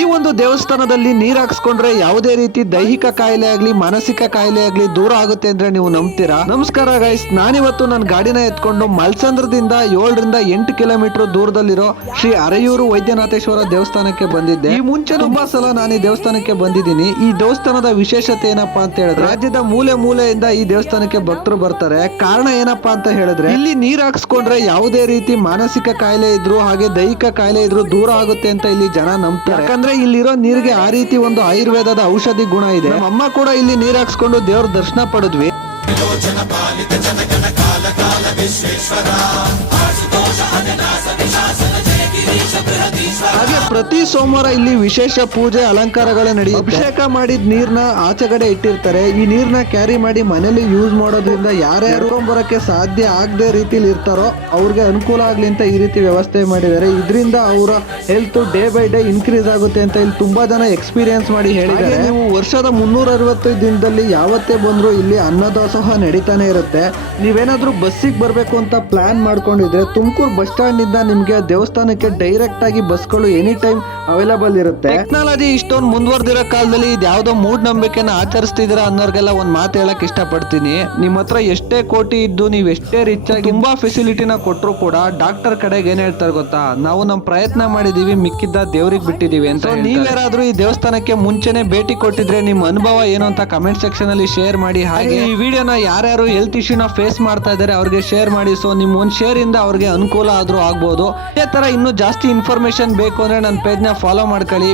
ಈ ಒಂದು ದೇವಸ್ಥಾನದಲ್ಲಿ ನೀರ್ ಹಾಕ್ಸ್ಕೊಂಡ್ರೆ ಯಾವುದೇ ರೀತಿ ದೈಹಿಕ ಕಾಯಿಲೆ ಆಗ್ಲಿ ಮಾನಸಿಕ ಕಾಯಿಲೆ ಆಗ್ಲಿ ದೂರ ಆಗುತ್ತೆ ಅಂದ್ರೆ ನೀವು ನಂಬ್ತೀರಾ? ನಮಸ್ಕಾರ ಗೈಸ್, ನಾನಿವತ್ತು ನನ್ನ ಗಾಡಿನ ಎತ್ಕೊಂಡು ಮಲ್ಸಂದ್ರದಿಂದ 7ರಿಂದ 8 ಕಿಲೋಮೀಟರ್ ದೂರದಲ್ಲಿರೋ ಶ್ರೀ ಅರೆಯೂರು ವೈದ್ಯನಾಥೇಶ್ವರ ದೇವಸ್ಥಾನಕ್ಕೆ ಬಂದಿದ್ದೆ. ಈ ಮುಂಚೆ ತುಂಬಾ ಸಲ ನಾನು ಈ ದೇವಸ್ಥಾನಕ್ಕೆ ಬಂದಿದ್ದೀನಿ. ಈ ದೇವಸ್ಥಾನದ ವಿಶೇಷತೆ ಏನಪ್ಪಾ ಅಂತ ಹೇಳಿದ್ರೆ, ರಾಜ್ಯದ ಮೂಲೆ ಮೂಲೆಯಿಂದ ಈ ದೇವಸ್ಥಾನಕ್ಕೆ ಭಕ್ತರು ಬರ್ತಾರೆ. ಕಾರಣ ಏನಪ್ಪಾ ಅಂತ ಹೇಳಿದ್ರೆ, ಇಲ್ಲಿ ನೀರ್ ಹಾಕ್ಸ್ಕೊಂಡ್ರೆ ಯಾವುದೇ ರೀತಿ ಮಾನಸಿಕ ಕಾಯಿಲೆ ಇದ್ರು ಹಾಗೆ ದೈಹಿಕ ಕಾಯಿಲೆ ಇದ್ರು ದೂರ ಆಗುತ್ತೆ ಅಂತ ಇಲ್ಲಿ ಜನ ನಂಬ್ತಾರೆ. ಯಾಕಂದ್ರೆ ಇಲ್ಲಿರೋ ನೀರಿಗೆ ಆ ರೀತಿ ಒಂದು ಆಯುರ್ವೇದದ ಔಷಧಿ ಗುಣ ಇದೆ. ನಮ್ಮ ಅಮ್ಮ ಕೂಡ ಇಲ್ಲಿ ನೀರ್ ಹಾಕ್ಸ್ಕೊಂಡು ದೇವ್ರ ದರ್ಶನ ಪಡೆದ್ವಿ. ಹಾಗೆ ಪ್ರತಿ ಸೋಮವಾರ ಇಲ್ಲಿ ವಿಶೇಷ ಪೂಜೆ ಅಲಂಕಾರಗಳು ನಡೆಯುತ್ತೆ. ಅಭಿಷೇಕ ಮಾಡಿದ ನೀರ್ನ ಆಚೆಗಡೆ ಇಟ್ಟಿರ್ತಾರೆ. ಈ ನೀರ್ನ ಕ್ಯಾರಿ ಮಾಡಿ ಮನೇಲಿ ಯೂಸ್ ಮಾಡೋದ್ರಿಂದ ಯಾರ್ಯಾರು ಬರೋಕೆ ಸಾಧ್ಯ ಆಗದೆ ರೀತಿಲಿ ಇರ್ತಾರೋ ಅವ್ರಿಗೆ ಅನುಕೂಲ ಆಗ್ಲಿ ಅಂತ ಈ ರೀತಿ ವ್ಯವಸ್ಥೆ ಮಾಡಿದ್ದಾರೆ. ಇದರಿಂದ ಅವರ health day by day increase ಆಗುತ್ತೆ ಅಂತ ಇಲ್ಲಿ ತುಂಬಾ ಜನ ಎಕ್ಸ್ಪೀರಿಯನ್ಸ್ ಮಾಡಿ ಹೇಳಿದ್ದಾರೆ. ನೀವು ವರ್ಷದ 365 ದಿನದಲ್ಲಿ ಯಾವತ್ತೇ ಬಂದ್ರು ಇಲ್ಲಿ ಅನ್ನದಾಸೋಹ ನಡೀತಾನೆ ಇರುತ್ತೆ. ನೀವೇನಾದ್ರೂ ಬಸ್ಸಿಗೆ ಬರ್ಬೇಕು ಅಂತ ಪ್ಲಾನ್ ಮಾಡ್ಕೊಂಡಿದ್ರೆ ತುಮಕೂರು ಬಸ್ ಸ್ಟ್ಯಾಂಡ್ ಇಂದ ನಿಮ್ಗೆ ದೇವಸ್ಥಾನಕ್ಕೆ ಡೈರೆಕ್ಟ್ ಆಗಿ ಬಸ್ಗಳು ಎನಿ ಟೈಮ್ ಅವೈಲಬಲ್ ಇರುತ್ತೆ. ಟೆಕ್ನಾಲಜಿ ಇಷ್ಟೊಂದು ಮುಂದುವರೆದಿರೋ ಕಾಲದಲ್ಲಿ ಇದು ಯಾವ್ದೋ ಮೂಢನಂಬಿಕೆನ ಆಚರಿಸ್ತಿದ್ರ ಅನ್ನೋರ್ಗೆಲ್ಲ ಒಂದ್ ಮಾತು ಹೇಳಕ್ ಇಷ್ಟಪಡ್ತೀನಿ. ನಿಮ್ ಹತ್ರ ಎಷ್ಟೇ ಕೋಟಿ ಇದ್ದು ನೀವ್ ಎಷ್ಟೇ ರಿಚ್ ಆಗಿ ತುಂಬಾ ಫೆಸಿಲಿಟಿನ ಕೊಟ್ರು ಕೂಡ ಡಾಕ್ಟರ್ ಕಡೆಗೆ ಏನ್ ಹೇಳ್ತಾರೆ ಗೊತ್ತಾ, ನಾವು ನಮ್ ಪ್ರಯತ್ನ ಮಾಡಿದೀವಿ, ಮಿಕ್ಕಿದ್ದ ದೇವ್ರಿಗೆ ಬಿಟ್ಟಿದೀವಿ ಅಂತ. ನೀವ್ಯಾರಾದ್ರೂ ಈ ದೇವಸ್ಥಾನಕ್ಕೆ ಮುಂಚೆನೆ ಭೇಟಿ ಕೊಟ್ಟಿದ್ರೆ ನಿಮ್ ಅನುಭವ ಏನು ಅಂತ ಕಮೆಂಟ್ ಸೆಕ್ಷನ್ ಅಲ್ಲಿ ಶೇರ್ ಮಾಡಿ. ಹಾಗೆ ಈ ವಿಡಿಯೋನ ಯಾರ್ಯಾರು ಹೆಲ್ತ್ ಇಶ್ಯೂನ ಫೇಸ್ ಮಾಡ್ತಾ ಇದಾರೆ ಅವ್ರಿಗೆ ಶೇರ್ ಮಾಡಿ. ಸೊ ನಿಮ್ ಒಂದ್ ಶೇರ್ ಇಂದ ಅವ್ರಿಗೆ ಅನುಕೂಲ ಆದ್ರೂ ಆಗ್ಬೋದು. ಇದೇ ತರ ಇನ್ನೂ ಜಾಸ್ತಿ ಇನ್ಫಾರ್ಮೇಶನ್ ಬೇಕು ಅಂದ್ರೆ ನನ್ನ ಪೇಜ್ ನ ಫಾಲೋ ಮಾಡ್ಕೊಳ್ಳಿ.